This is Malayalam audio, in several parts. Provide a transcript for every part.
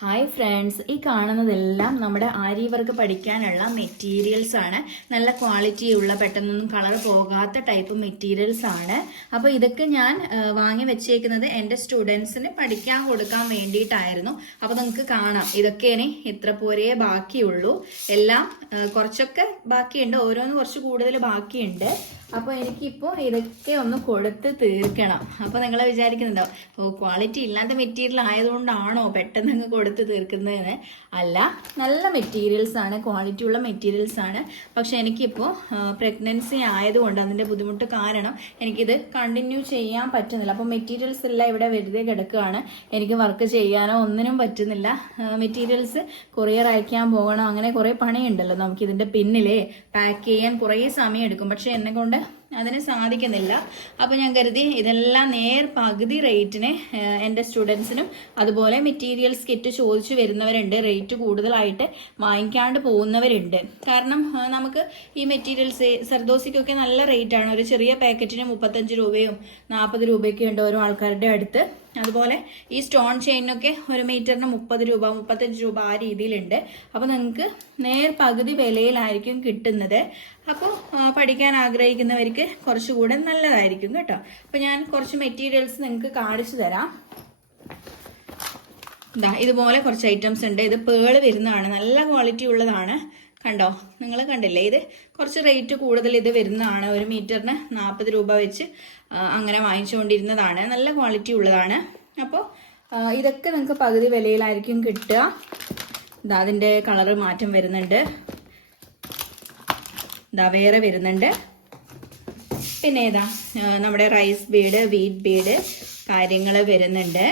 ഹായ് ഫ്രണ്ട്സ്, ഈ കാണുന്നതെല്ലാം നമ്മുടെ ആരി വർക്ക് പഠിക്കാനുള്ള മെറ്റീരിയൽസ് ആണ്. നല്ല ക്വാളിറ്റിയുള്ള, പെട്ടെന്നൊന്നും കളർ പോകാത്ത ടൈപ്പ് മെറ്റീരിയൽസ് ആണ്. അപ്പോൾ ഇതൊക്കെ ഞാൻ വാങ്ങി വെച്ചേക്കുന്നത് എൻ്റെ സ്റ്റുഡൻസിന് പഠിക്കാൻ കൊടുക്കാൻ വേണ്ടിയിട്ടായിരുന്നു. അപ്പോൾ നിങ്ങൾക്ക് കാണാം, ഇതൊക്കെ ഇനി ഇത്ര പോരേ ബാക്കിയുള്ളൂ. എല്ലാം കുറച്ചൊക്കെ ബാക്കിയുണ്ട്, ഓരോന്ന് കുറച്ച് കൂടുതൽ ബാക്കിയുണ്ട്. അപ്പോൾ എനിക്കിപ്പോൾ ഇതൊക്കെ ഒന്ന് കൊടുത്ത് തീർക്കണം. അപ്പോൾ നിങ്ങൾ വിചാരിക്കുന്നുണ്ടോ, ക്വാളിറ്റി ഇല്ലാത്ത മെറ്റീരിയൽ ആയതുകൊണ്ടാണോ പെട്ടെന്ന് അങ്ങ് കൊടുത്ത് തീർക്കുന്നതെന്ന്? അല്ല, നല്ല മെറ്റീരിയൽസ് ആണ്, ക്വാളിറ്റി ഉള്ള മെറ്റീരിയൽസ് ആണ്. പക്ഷെ എനിക്കിപ്പോൾ പ്രഗ്നൻസി ആയതുകൊണ്ട് അതിൻ്റെ ബുദ്ധിമുട്ട് കാരണം എനിക്കിത് കണ്ടിന്യൂ ചെയ്യാൻ പറ്റുന്നില്ല. അപ്പോൾ മെറ്റീരിയൽസ് എല്ലാം ഇവിടെ വെറുതെ കിടക്കുകയാണ്. എനിക്ക് വർക്ക് ചെയ്യാനോ ഒന്നിനും പറ്റുന്നില്ല. മെറ്റീരിയൽസ് കൊറിയർ അയക്കാൻ പോകണം, അങ്ങനെ കുറേ പണിയുണ്ടല്ലോ നമുക്കിതിൻ്റെ പിന്നിലേ. പാക്ക് ചെയ്യാൻ കുറേ സമയം എടുക്കും, പക്ഷെ എന്നെ കൊണ്ട് അതിന് സാധിക്കുന്നില്ല. അപ്പോൾ ഞാൻ കരുതി ഇതെല്ലാം പകുതി റേറ്റിന് എൻ്റെ സ്റ്റുഡൻസിനും അതുപോലെ മെറ്റീരിയൽസ് കിറ്റ് ചോദിച്ചു വരുന്നവരുണ്ട്, റേറ്റ് കൂടുതലായിട്ട് വാങ്ങിക്കാണ്ട് പോകുന്നവരുണ്ട്. കാരണം നമുക്ക് ഈ മെറ്റീരിയൽസ് സർദോസിക്കൊക്കെ നല്ല റേറ്റാണ്. ഒരു ചെറിയ പാക്കറ്റിന് 35 രൂപയും 40 രൂപയൊക്കെ ഉണ്ട് ഓരോ ആൾക്കാരുടെ അടുത്ത്. അതുപോലെ ഈ സ്റ്റോൺ ചെയിനൊക്കെ ഒരു മീറ്ററിന് 30 രൂപ 35 രൂപ ആ രീതിയിലുണ്ട്. അപ്പോൾ നിങ്ങൾക്ക് പകുതി വിലയിലായിരിക്കും കിട്ടുന്നത്. അപ്പോൾ പഠിക്കാൻ ആഗ്രഹിക്കുന്നവർക്ക് കുറച്ചുകൂടെ നല്ലതായിരിക്കും കേട്ടോ. അപ്പോൾ ഞാൻ കുറച്ച് മെറ്റീരിയൽസ് നിങ്ങൾക്ക് കാണിച്ചു തരാം. ഇതുപോലെ കുറച്ച് ഐറ്റംസ് ഉണ്ട്. ഇത് പേള് വരുന്നതാണ്, നല്ല ക്വാളിറ്റി ഉള്ളതാണ്. കണ്ടോ, നിങ്ങൾ കണ്ടില്ലേ? ഇത് കുറച്ച് റേറ്റ് കൂടുതൽ ഇത് വരുന്നതാണ്. ഒരു മീറ്ററിന് 40 രൂപ വെച്ച് അങ്ങനെ വാങ്ങിച്ചുകൊണ്ടിരുന്നതാണ്. നല്ല ക്വാളിറ്റി ഉള്ളതാണ്. അപ്പോൾ ഇതൊക്കെ നിങ്ങൾക്ക് പകുതി വിലയിലായിരിക്കും കിട്ടുക. അതിൻ്റെ കളറ് മാറ്റം വരുന്നുണ്ട്, വേറെ വരുന്നുണ്ട്. പിന്നെ നമ്മുടെ റൈസ് ബീഡ്, വീറ്റ് ബീഡ് കാര്യങ്ങൾ വരുന്നുണ്ട്.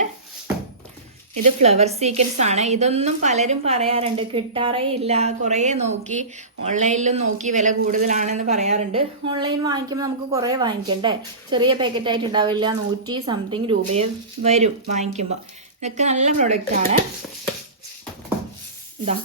ഇത് ഫ്ലവർ സീക്വൻസ് ആണ്. ഇതൊന്നും പലരും പറയാറുണ്ട്, കിട്ടാറേ ഇല്ല. കുറേ നോക്കി, ഓൺലൈനിലും നോക്കി, വില കൂടുതലാണെന്ന് പറയാറുണ്ട്. ഓൺലൈൻ വാങ്ങിക്കുമ്പോൾ നമുക്ക് കുറേ വാങ്ങിക്കണ്ടേ? ചെറിയ പാക്കറ്റായിട്ട് ഉണ്ടാവില്ല, 100 സംതിങ് രൂപയെ വരും വാങ്ങിക്കുമ്പോൾ. ഇതൊക്കെ നല്ല പ്രൊഡക്റ്റാണ്.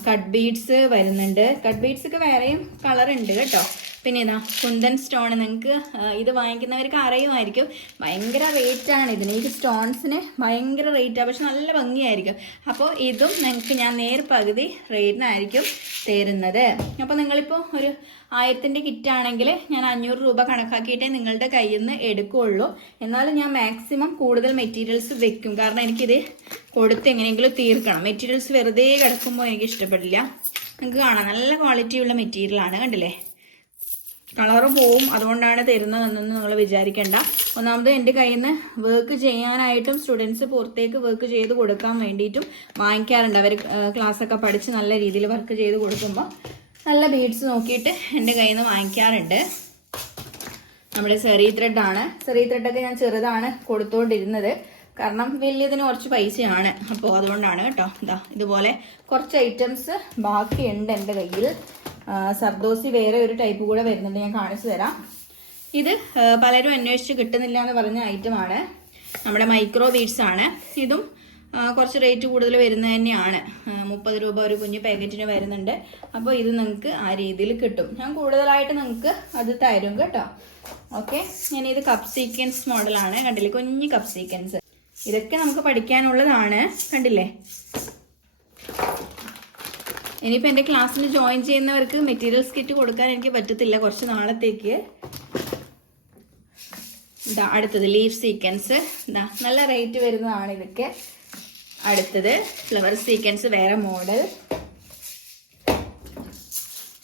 കട്ട് ബീഡ്സ് വരുന്നുണ്ട്. കട്ട് ബീഡ്സ് ഒക്കെ വേറെയും കളർ ഉണ്ട് കേട്ടോ. പിന്നെ കുന്തൻ സ്റ്റോൺ, നിങ്ങൾക്ക് ഇത് വാങ്ങിക്കുന്നവർക്ക് അറിയുമായിരിക്കും, ഭയങ്കര റേറ്റാണ് ഇതിന്. ഈ സ്റ്റോൺസിന് ഭയങ്കര റേറ്റാണ്, പക്ഷെ നല്ല ഭംഗിയായിരിക്കും. അപ്പോൾ ഇതും നിങ്ങൾക്ക് ഞാൻ പകുതി റേറ്റിനായിരിക്കും തരുന്നത്. അപ്പോൾ നിങ്ങളിപ്പോൾ ഒരു 1000-ന്റെ കിറ്റാണെങ്കിൽ ഞാൻ 500 രൂപ കണക്കാക്കിയിട്ടേ നിങ്ങളുടെ കയ്യിൽ നിന്ന് എടുക്കുകയുള്ളൂ. എന്നാലും ഞാൻ മാക്സിമം കൂടുതൽ മെറ്റീരിയൽസ് വെക്കും, കാരണം എനിക്കിത് കൊടുത്ത് എങ്ങനെയെങ്കിലും തീർക്കണം. മെറ്റീരിയൽസ് വെറുതെ കിടക്കുമ്പോൾ എനിക്ക് ഇഷ്ടപ്പെടില്ല. നിങ്ങൾക്ക് കാണാം, നല്ല ക്വാളിറ്റിയുള്ള മെറ്റീരിയലാണ്. കണ്ടില്ലേ? കളറ് പോവും, അതുകൊണ്ടാണ് തരുന്നതെന്നൊന്നും നിങ്ങൾ വിചാരിക്കേണ്ട. ഒന്നാമത് എൻ്റെ കയ്യിൽ നിന്ന് വർക്ക് ചെയ്യാനായിട്ടും സ്റ്റുഡൻസ് പുറത്തേക്ക് വർക്ക് ചെയ്ത് കൊടുക്കാൻ വേണ്ടിയിട്ടും വാങ്ങിക്കാറുണ്ട്. അവർ ക്ലാസ്സൊക്കെ പഠിച്ച് നല്ല രീതിയിൽ വർക്ക് ചെയ്ത് കൊടുക്കുമ്പോൾ നല്ല ബീഡ്സ് നോക്കിയിട്ട് എൻ്റെ കയ്യിൽ നിന്ന് വാങ്ങിക്കാറുണ്ട്. നമ്മുടെ സെറി ത്രെഡാണ്. സെറി ത്രെഡൊക്കെ ഞാൻ ചെറുതാണ് കൊടുത്തുകൊണ്ടിരുന്നത്, കാരണം വലിയതിന് കുറച്ച് പൈസയാണ്. അപ്പോൾ അതുകൊണ്ടാണ് കേട്ടോ. ഇതുപോലെ കുറച്ച് ഐറ്റംസ് ബാക്കിയുണ്ട് എൻ്റെ കയ്യിൽ. സർദോസി വേറെ ഒരു ടൈപ്പ് കൂടെ വരുന്നുണ്ട്, ഞാൻ കാണിച്ചു തരാം. ഇത് പലരും അന്വേഷിച്ച് കിട്ടുന്നില്ല എന്ന് പറഞ്ഞ ഐറ്റമാണ്. നമ്മുടെ മൈക്രോ ബീഡ്സ് ആണ്. ഇതും കുറച്ച് റേറ്റ് കൂടുതൽ വരുന്നത് തന്നെയാണ്. 30 രൂപ ഒരു കുഞ്ഞു പാക്കറ്റിന് വരുന്നുണ്ട്. അപ്പോൾ ഇത് നിങ്ങൾക്ക് ആ രീതിയിൽ കിട്ടും. ഞാൻ കൂടുതലായിട്ട് നിങ്ങൾക്ക് അത് തരും കേട്ടോ. ഓക്കെ, ഇത് കപ്പ് സീക്വൻസ് മോഡലാണ്. കണ്ടില്ലേ, കുഞ്ഞു കപ്പ് സീക്വൻസ്. ഇതൊക്കെ നമുക്ക് പഠിക്കാനുള്ളതാണ്. കണ്ടില്ലേ? ഇനിയിപ്പോൾ എൻ്റെ ക്ലാസ്സിൽ ജോയിൻ ചെയ്യുന്നവർക്ക് മെറ്റീരിയൽസ് കിറ്റ് കൊടുക്കാൻ എനിക്ക് പറ്റത്തില്ല കുറച്ച് നാളത്തേക്ക്. അടുത്തത് ലീഫ് സീക്വൻസ്. നല്ല റേറ്റ് വരുന്നതാണ് ഇതൊക്കെ. അടുത്തത് ഫ്ലവർ സീക്വൻസ്, വേറെ മോഡൽ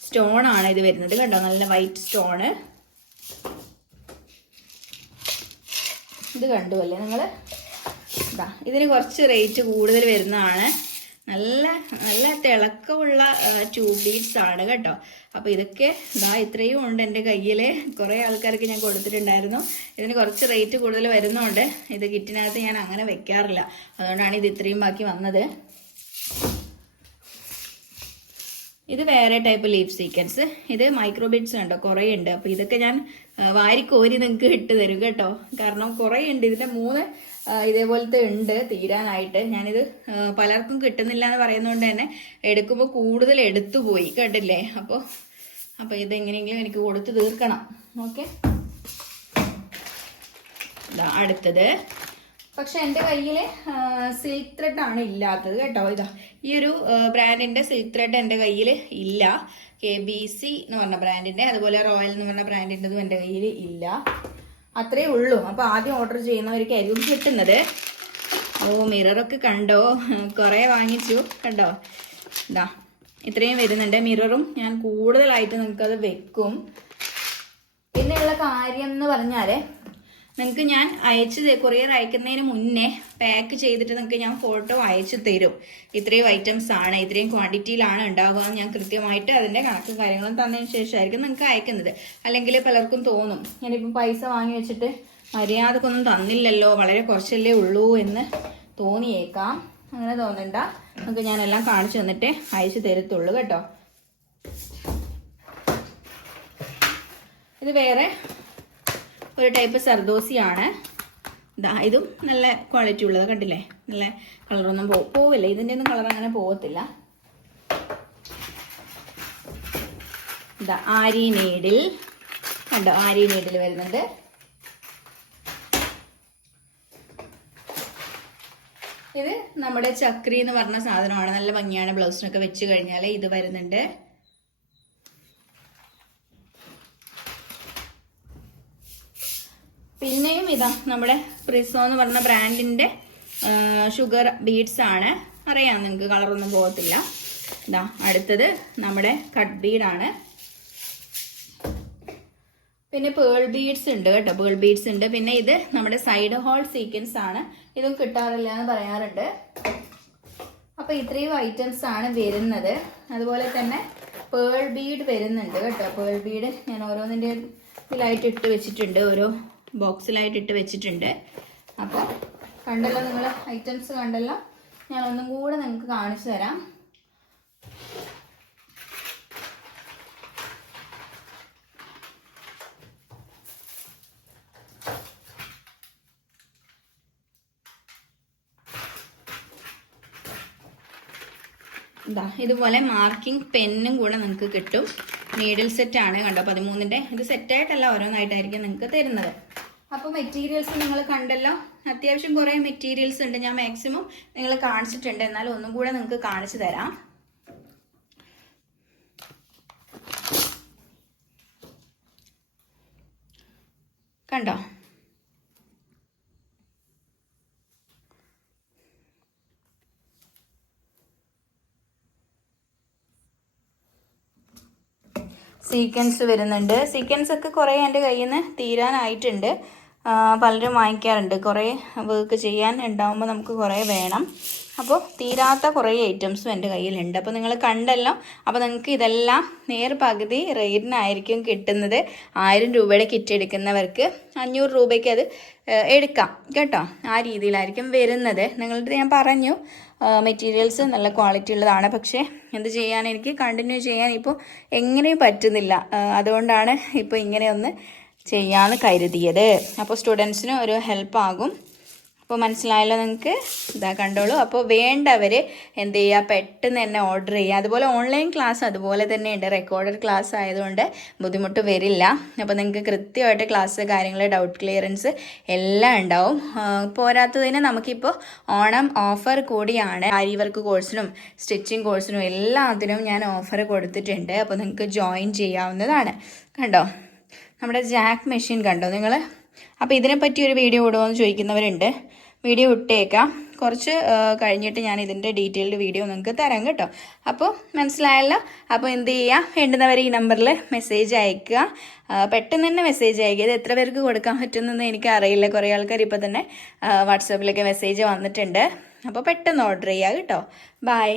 സ്റ്റോൺ ആണ് ഇത് വരുന്നത്. കണ്ടോ, നല്ല വൈറ്റ് സ്റ്റോണ്. ഇത് കണ്ടുവല്ലേ നിങ്ങൾ? ഇതിന് കുറച്ച് റേറ്റ് കൂടുതൽ വരുന്നതാണ്. നല്ല നല്ല തിളക്കമുള്ള ട്യൂബ് ബീഡ്സ് ആണ് കേട്ടോ. അപ്പോൾ ഇതൊക്കെ ഇത്രയും ഉണ്ട് എൻ്റെ കയ്യിൽ. കുറേ ആൾക്കാർക്ക് ഞാൻ കൊടുത്തിട്ടുണ്ടായിരുന്നു. ഇതിന് കുറച്ച് റേറ്റ് കൂടുതൽ വരുന്നതുകൊണ്ട് ഇത് കിറ്റിനകത്ത് ഞാൻ അങ്ങനെ വെക്കാറില്ല, അതുകൊണ്ടാണ് ഇത് ഇത്രയും ബാക്കി വന്നത്. ഇത് വേറെ ടൈപ്പ് ലീഫ് സീക്വൻസ്. ഇത് മൈക്രോ ബീഡ്സ് കണ്ടോ, കുറേ ഉണ്ട്. അപ്പോൾ ഇതൊക്കെ ഞാൻ വാരിക്കോരി നിങ്ങൾക്ക് ഇട്ട് തരും കേട്ടോ, കാരണം കുറേ ഉണ്ട്. ഇതിൻ്റെ 3 ഇതേപോലത്തെ ഉണ്ട് തീരാനായിട്ട്. ഞാനിത് പലർക്കും കിട്ടുന്നില്ല എന്ന് പറയുന്നതുകൊണ്ട് തന്നെ എടുക്കുമ്പോൾ കൂടുതൽ എടുത്തുപോയി, കണ്ടില്ലേ? അപ്പോൾ ഇതെങ്ങനെയെങ്കിലും എനിക്ക് കൊടുത്ത് തീർക്കണം. ഓക്കെ, അടുത്തത് പക്ഷെ എൻ്റെ കയ്യിൽ സിൽക്ക് ത്രെഡ് ആണ് ഇല്ലാത്തത് കേട്ടോ. ഇതാ ഈ ഒരു ബ്രാൻഡിൻ്റെ സിൽക്ക് ത്രെഡ് എൻ്റെ കയ്യിൽ ഇല്ല. KBC എന്ന് പറഞ്ഞ ബ്രാൻഡിൻ്റെ, അതുപോലെ റോയൽ എന്ന് പറഞ്ഞ ബ്രാൻഡിൻ്റെതും എൻ്റെ കയ്യിൽ ഇല്ല. അത്രേ ഉള്ളൂ. അപ്പോൾ ആദ്യം ഓർഡർ ചെയ്യുന്നവർക്കായിരിക്കും കിട്ടുന്നത്. മിററൊക്കെ കണ്ടോ, കുറേ വാങ്ങിച്ചു കണ്ടോ. ഇതാ ഇത്രയും വരുന്നുണ്ട്. മിററും ഞാൻ കൂടുതലായിട്ട് നിങ്ങൾക്കത് വെക്കും. പിന്നെയുള്ള കാര്യം എന്ന് പറഞ്ഞാൽ നിങ്ങൾക്ക് ഞാൻ കൊറിയർ അയക്കുന്നതിന് മുന്നേ പാക്ക് ചെയ്തിട്ട് നിങ്ങൾക്ക് ഞാൻ ഫോട്ടോ അയച്ചു തരും. ഇത്രയും ഐറ്റംസ് ആണ്, ഇത്രയും ക്വാണ്ടിറ്റിയിലാണ് ഉണ്ടാവുക. ഞാൻ കൃത്യമായിട്ട് അതിൻ്റെ കണക്കും കാര്യങ്ങളും തന്നതിന് ശേഷമായിരിക്കും നിങ്ങൾക്ക് അയക്കുന്നത്. അല്ലെങ്കിൽ പലർക്കും തോന്നും ഞാനിപ്പം പൈസ വാങ്ങി വെച്ചിട്ട് മര്യാദക്കൊന്നും തന്നില്ലല്ലോ, വളരെ കുറച്ചല്ലേ ഉള്ളൂ എന്ന് തോന്നിയേക്കാം. അങ്ങനെ തോന്നണ്ട, നമുക്ക് ഞാനെല്ലാം കാണിച്ചു തന്നിട്ട് അയച്ചു തരത്തുള്ളൂ കേട്ടോ. ഇത് വേറെ ഒരു ടൈപ്പ് സർദോസിയാണ്. ഇതും നല്ല ക്വാളിറ്റി ഉള്ളത് കണ്ടില്ലേ. നല്ല കളറൊന്നും പോവില്ല, ഇതിൻ്റെ ഒന്നും കളർ അങ്ങനെ പോകത്തില്ല. ആരി നീഡിൽ കണ്ടോ, ആരി നീഡിൽ വരുന്നുണ്ട്. ഇത് നമ്മുടെ ചക്രി എന്ന് പറഞ്ഞ സാധനമാണ്. നല്ല ഭംഗിയാണ്, ബ്ലൗസിനൊക്കെ വെച്ച് കഴിഞ്ഞാൽ ഇത് വരുന്നുണ്ട്. പിന്നെയും ഇതാ നമ്മുടെ പ്രിസോ എന്ന് പറഞ്ഞ ബ്രാൻഡിൻ്റെ ഷുഗർ ബീഡ്സ് ആണ്. അറിയാം നിങ്ങൾക്ക്, കളറൊന്നും പോകത്തില്ല. ഇതാ അടുത്തത് നമ്മുടെ കട്ട് ബീഡാണ്. പിന്നെ പേൾ ബീഡ്സ് ഉണ്ട് കേട്ടോ, പേൾ ബീഡ്സ് ഉണ്ട്. പിന്നെ ഇത് നമ്മുടെ സൈഡ് ഹോൾ സീക്വൻസ് ആണ്. ഇതും കിട്ടാറില്ല എന്ന് പറയാറുണ്ട്. അപ്പോൾ ഇത്രയും ഐറ്റംസ് ആണ് വരുന്നത്. അതുപോലെ തന്നെ പേൾ ബീഡ് വരുന്നുണ്ട് കേട്ടോ. പേൾ ബീഡ് ഞാൻ ഓരോന്നിൻ്റെ ഇതിലായിട്ട് ഇട്ട് വെച്ചിട്ടുണ്ട്, ഓരോ ബോക്സിലായിട്ട് ഇട്ട് വെച്ചിട്ടുണ്ട്. അപ്പോൾ കണ്ടല്ലോ നിങ്ങൾ, ഐറ്റംസ് കണ്ടല്ലോ. ഞാൻ ഒന്നും കൂടെ നിങ്ങൾക്ക് കാണിച്ചു തരാം. ഇതുപോലെ മാർക്കിംഗ് പെന്നും കൂടെ നിങ്ങൾക്ക് കിട്ടും. നീഡിൽ സെറ്റാണ് കണ്ടോ, 13ൻ്റെ. ഇത് സെറ്റായിട്ടല്ല, ഓരോന്നായിട്ടായിരിക്കും നിങ്ങൾക്ക് തരുന്നത്. അപ്പോൾ മെറ്റീരിയൽസ് നിങ്ങൾ കണ്ടല്ലോ. അത്യാവശ്യം കുറേ മെറ്റീരിയൽസ് ഉണ്ട്. ഞാൻ മാക്സിമം നിങ്ങൾ കാണിച്ചിട്ടുണ്ട്, എന്നാലും ഒന്നും കൂടെ നിങ്ങൾക്ക് കാണിച്ചു തരാം. കണ്ടോ, സീക്വൻസ് വരുന്നുണ്ട്. സീക്വൻസ് ഒക്കെ കുറേ എൻ്റെ കയ്യിൽ നിന്ന് തീരാനായിട്ടുണ്ട്. പലരും വാങ്ങിക്കാറുണ്ട്. കുറേ വർക്ക് ചെയ്യാൻ ഉണ്ടാകുമ്പോൾ നമുക്ക് കുറേ വേണം. അപ്പോൾ തീരാത്ത കുറേ ഐറ്റംസും എൻ്റെ കയ്യിലുണ്ട്. അപ്പോൾ നിങ്ങൾ കണ്ടല്ലോ. അപ്പോൾ നിങ്ങൾക്ക് ഇതെല്ലാം പകുതി റേറ്റിനായിരിക്കും കിട്ടുന്നത്. 1000 രൂപയുടെ കിറ്റ് എടുക്കുന്നവർക്ക് 500 രൂപയ്ക്ക് അത് എടുക്കാം കേട്ടോ. ആ രീതിയിലായിരിക്കും വരുന്നത്. നിങ്ങളുടെ ഞാൻ പറഞ്ഞു മെറ്റീരിയൽസ് നല്ല ക്വാളിറ്റി ഉള്ളതാണ്. പക്ഷേ എന്ത് ചെയ്യാൻ, എനിക്ക് കണ്ടിന്യൂ ചെയ്യാൻ ഇപ്പോൾ എങ്ങനെയും പറ്റുന്നില്ല. അതുകൊണ്ടാണ് ഇപ്പോൾ ഇങ്ങനെ ഒന്ന് ചെയ്യാമെന്ന് കരുതിയത്. അപ്പോൾ സ്റ്റുഡൻസിന് ഒരു ഹെൽപ്പാകും. അപ്പോൾ മനസ്സിലായല്ലോ നിങ്ങൾക്ക്. ഇതാ കണ്ടോളൂ. അപ്പോൾ വേണ്ടവർ എന്ത് ചെയ്യുക, പെട്ടെന്ന് തന്നെ ഓർഡർ ചെയ്യുക. അതുപോലെ ഓൺലൈൻ ക്ലാസ് അതുപോലെ തന്നെ ഉണ്ട്. റെക്കോർഡഡ് ക്ലാസ് ആയതുകൊണ്ട് ബുദ്ധിമുട്ട് വരില്ല. അപ്പോൾ നിങ്ങൾക്ക് കൃത്യമായിട്ട് ക്ലാസ് കാര്യങ്ങൾ, ഡൗട്ട് ക്ലിയറൻസ് എല്ലാം ഉണ്ടാവും. പോരാത്തതിന് നമുക്കിപ്പോൾ ഓണം ഓഫർ കൂടിയാണ്. ആരി വർക്ക് കോഴ്സിനും സ്റ്റിച്ചിങ് കോഴ്സിനും എല്ലാത്തിനും ഞാൻ ഓഫർ കൊടുത്തിട്ടുണ്ട്. അപ്പോൾ നിങ്ങൾക്ക് ജോയിൻ ചെയ്യാവുന്നതാണ്. കണ്ടോ നമ്മുടെ ജാക്ക് മെഷീൻ കണ്ടോ നിങ്ങൾ. അപ്പോൾ ഇതിനെപ്പറ്റി ഒരു വീഡിയോ ഇടുമോ എന്ന് ചോദിക്കുന്നവരുണ്ട്. വീഡിയോ ഇട്ടേക്കാം. കുറച്ച് കഴിഞ്ഞിട്ട് ഞാൻ ഇതിൻ്റെ ഡീറ്റെയിൽഡ് വീഡിയോ നിങ്ങൾക്ക് തരാം കേട്ടോ. അപ്പോൾ മനസ്സിലായല്ലോ. അപ്പോൾ എന്ത് ചെയ്യുക, വേണ്ടുന്നവർ ഈ നമ്പറിൽ മെസ്സേജ് അയക്കുക. പെട്ടെന്ന് തന്നെ മെസ്സേജ് അയക്കുക. ഇത് എത്ര പേർക്ക് കൊടുക്കാൻ പറ്റുമെന്നൊന്നും എനിക്കറിയില്ല. കുറേ ആൾക്കാർ ഇപ്പോൾ തന്നെ വാട്സാപ്പിലൊക്കെ മെസ്സേജ് വന്നിട്ടുണ്ട്. അപ്പോൾ പെട്ടെന്ന് ഓർഡർ ചെയ്യുക കേട്ടോ. ബൈ.